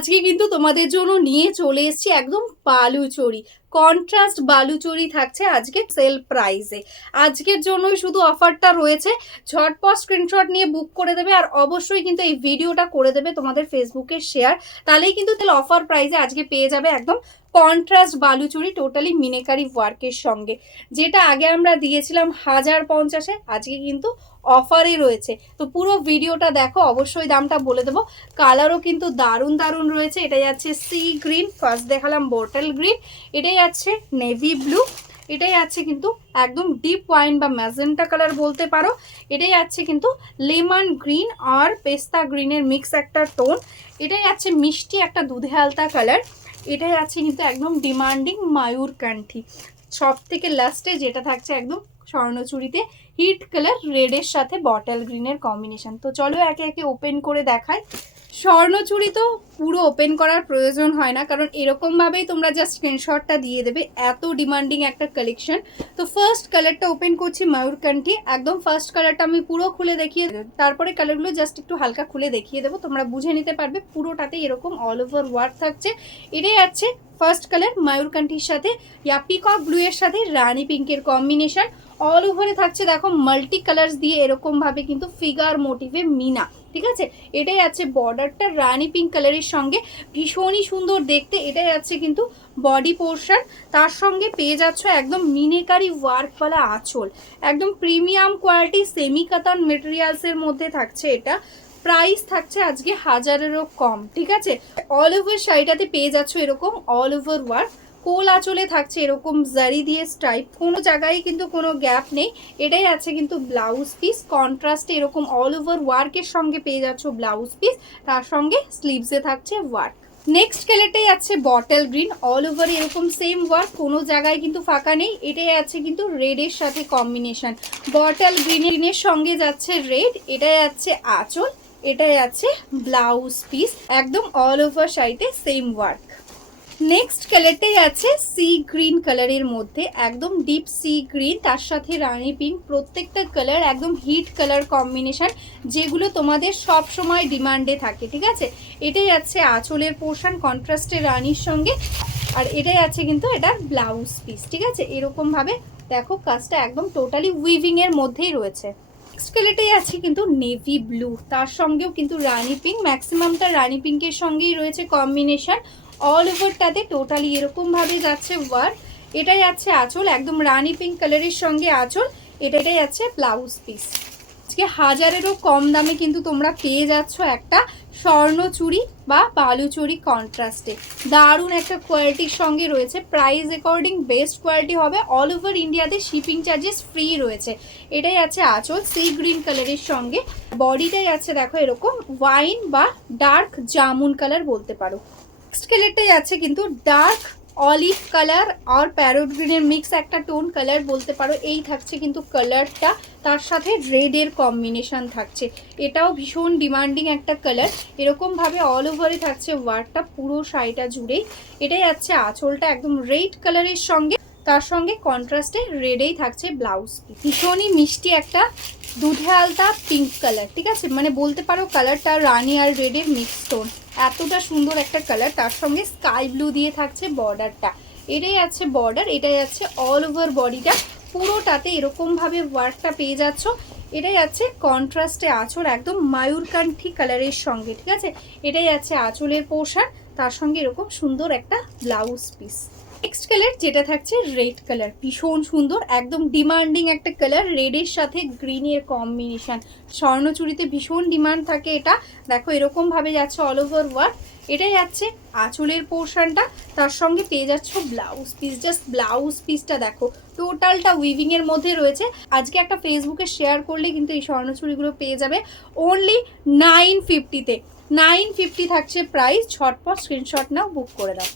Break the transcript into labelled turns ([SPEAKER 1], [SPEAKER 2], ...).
[SPEAKER 1] আজকে কিন্তু তোমাদের জন্য নিয়ে চলে এসেছি একদম বালুচরি কন্ট্রাস্ট বালুচরি থাকছে আজকে সেল প্রাইসে আজকের জন্যই শুধু অফারটা রয়েছে। ঝটপট স্ক্রিনশট নিয়ে বুক করে দেবে আর অবশ্যই কিন্তু এই ভিডিওটা করে দেবে তোমাদের ফেসবুকে শেয়ার তাহলেই কিন্তু তাহলে অফার প্রাইসে আজকে পেয়ে যাবে একদম কন্ট্রাস্ট বালুচুরি টোটালি মিনেকারি ওয়ার্কের সঙ্গে। যেটা আগে আমরা দিয়েছিলাম হাজার পঞ্চাশে, আজকে কিন্তু অফারে রয়েছে। তো পুরো ভিডিওটা দেখো, অবশ্যই দামটা বলে দেবো। কালারও কিন্তু দারুণ দারুণ রয়েছে। এটা যাচ্ছে সি গ্রিন ফার্স্ট দেখালাম বোটল গ্রিন এটাই যাচ্ছে নেভি ব্লু এটাই আছে কিন্তু একদম ডিপ ওয়াইন বা ম্যাজেন্টা কালার বলতে পারো। এটাই আছে কিন্তু লেমন গ্রিন আর পেস্তা গ্রিনের মিক্স একটা টোন এটাই আছে মিষ্টি একটা দুধে আলতা কালার এটাই আছে কিন্তু একদম ডিমান্ডিং মায়ূর কান্ঠি সব থেকে লাস্টে যেটা থাকছে একদম স্বর্ণচুরিতে হিট কালার রেডের সাথে বটল গ্রিনের কম্বিনেশন তো চলো একে একে ওপেন করে দেখাই। স্বর্ণচুরি তো পুরো ওপেন করার প্রয়োজন হয় না, কারণ এরকমভাবেই তোমরা জাস্ট স্ক্রিনশটটা দিয়ে দেবে, এত ডিমান্ডিং একটা কালেকশন তো ফার্স্ট কালারটা ওপেন করছি ময়ূরকান্ঠি একদম ফার্স্ট কালারটা আমি পুরো খুলে দেখিয়ে। তারপরে কালারগুলো জাস্ট একটু হালকা খুলে দেখিয়ে দেবো, তোমরা বুঝে নিতে পারবে পুরোটাতে এরকম অল ওভার ওয়ার্ক থাকছে। এটাই আছে ফার্স্ট কালার ময়ূরকান্ঠির সাথে ইয়া পিকক ব্লু এর সাথে রানী পিঙ্কের কম্বিনেশন অল ওভারে থাকছে, দেখো মাল্টি কালার্স দিয়ে এরকম ভাবে কিন্তু ফিগার মোটিভে মিনা, ঠিক আছে? এটাই আছে বর্ডারটা রানি পিঙ্ক কালারের সঙ্গে, ভীষণই সুন্দর দেখতে, এটাই আছে কিন্তু বডি পোর্শন তার সঙ্গে পেয়ে যাচ্ছ একদম মিনেকারি ওয়ার্কওয়ালা আঁচল, একদম প্রিমিয়াম কোয়ালিটি সেমি কাতান মেটেরিয়ালসের মধ্যে থাকছে এটা প্রাইস থাকছে আজকে হাজারেরও কম, ঠিক আছে? অল ওভার শাড়িটাতে পেয়ে যাচ্ছ এরকম অল ওভার ওয়ার্ক কোল আঁচলে থাকছে, এরকম জারি দিয়ে স্ট্রাইপ কোনো জায়গায় কিন্তু কোনো গ্যাপ নেই। এটাই আছে কিন্তু ব্লাউজ পিস কন্ট্রাস্টে এরকম অল ওভার ওয়ার্কের সঙ্গে পেয়ে যাচ্ছ ব্লাউজ পিস তার সঙ্গে স্লিভসে থাকছে ওয়ার্ক নেক্সট কালারটাই আছে বটল গ্রিন অল ওভার এরকম সেম ওয়ার্ক কোনো জায়গায় কিন্তু ফাঁকা নেই। এটাই আছে কিন্তু রেডের সাথে কম্বিনেশন বটল গ্রিনের সঙ্গে যাচ্ছে রেড এটাই আছে আঁচল, এটাই আছে ব্লাউজ পিস একদম অল ওভার শাড়িতে সেম ওয়ার্ক নেক্সট কালারটাই আছে সি গ্রিন কালারের মধ্যে, একদম ডিপ সি গ্রিন তার সাথে রানি পিঙ্ক প্রত্যেকটা কালার একদম হিট কালার কম্বিনেশন যেগুলো তোমাদের সব সময় ডিমান্ডে থাকে, ঠিক আছে? এটাই আছে আঁচলের পোর্শন কন্ট্রাস্টে রানির সঙ্গে, আর এটাই আছে কিন্তু এটার ব্লাউজ পিস ঠিক আছে? এরকমভাবে দেখো কাজটা একদম টোটালি উইভিংয়ের মধ্যেই রয়েছে। নেক্সট কালারটাই আছে কিন্তু নেভি ব্লু তার সঙ্গেও কিন্তু রানি পিঙ্ক ম্যাক্সিমামটা রানি পিঙ্কের সঙ্গেই রয়েছে কম্বিনেশন অল ওভারটাতে টোটালি এরকমভাবে যাচ্ছে ওয়ার্ক এটাই আছে আঁচল, একদম রানি পিঙ্ক কালারের সঙ্গে আঁচল। এটাই আছে ব্লাউজ পিস আজকে হাজারেরও কম দামে কিন্তু তোমরা পেয়ে যাচ্ছ একটা স্বর্ণ চুড়ি বা বালু চুড়ি কন্ট্রাস্টে দারুণ একটা কোয়ালিটির সঙ্গে রয়েছে। প্রাইস অ্যাকর্ডিং বেস্ট কোয়ালিটি হবে। অল ওভার ইন্ডিয়াতে শিপিং চার্জেস ফ্রি রয়েছে। এটাই আছে আঁচল সি গ্রিন কালারের সঙ্গে। বডিটাই আছে দেখো এরকম ওয়াইন বা ডার্ক জামুন কালার বলতে পারো। নেক্সট কালারটাই আছে কিন্তু ডার্ক অলিভ কালার আর প্যারোট গ্রিনের মিক্স একটা টোন কালার বলতে পারো, এই থাকছে কিন্তু কালারটা। তার সাথে রেডের কম্বিনেশন থাকছে। এটাও ভীষণ ডিমান্ডিং একটা কালার। এরকমভাবে অল ওভারে থাকছে ওয়ার্কটা পুরো শাড়িটা জুড়েই। এটাই আছে আঁচলটা একদম রেড কালারের সঙ্গে। তার সঙ্গে কন্ট্রাস্টে রেডেই থাকছে ব্লাউজ। ভীষণই মিষ্টি একটা দুধে আলতা পিঙ্ক কালার, ঠিক আছে? মানে বলতে পারো কালারটা রানি আর রেডের মিক্স টোন। এতটা সুন্দর একটা কালার তার সঙ্গে স্কাই ব্লু দিয়ে থাকছে বর্ডারটা এটাই আছে বর্ডার এটাই আছে অল ওভার বডিটা পুরোটাতে এরকমভাবে ওয়ার্কটা পেয়ে যাচ্ছ। এটাই আছে কন্ট্রাস্টে আঁচল, একদম মায়ুরকান্ঠি কালারের সঙ্গে, ঠিক আছে? এটাই আছে আঁচলের পোশাক, তার সঙ্গে এরকম সুন্দর একটা ব্লাউজ পিস নেক্সট কালার যেটা থাকছে রেড কালার ভীষণ সুন্দর, একদম ডিমান্ডিং একটা কালার রেডের সাথে গ্রিনের কম্বিনেশন স্বর্ণচুরিতে ভীষণ ডিমান্ড থাকে এটা। দেখো, এরকম ভাবে যাচ্ছে অল ওভার ওয়ার্ক এটাই যাচ্ছে আঁচলের পোর্শনটা তার সঙ্গে পেয়ে যাচ্ছ ব্লাউজ পিস জাস্ট ব্লাউজ পিসটা দেখো টোটালটা উইভিং এর মধ্যে রয়েছে। আজকে একটা ফেসবুকে শেয়ার করলে কিন্তু এই স্বর্ণচুরিগুলো পেয়ে যাবে। অনলি নাইন ফিফটিতে নাইন ফিফটি থাকছে প্রাইস ছটপট স্ক্রিনশট নাও বুক করে দাও।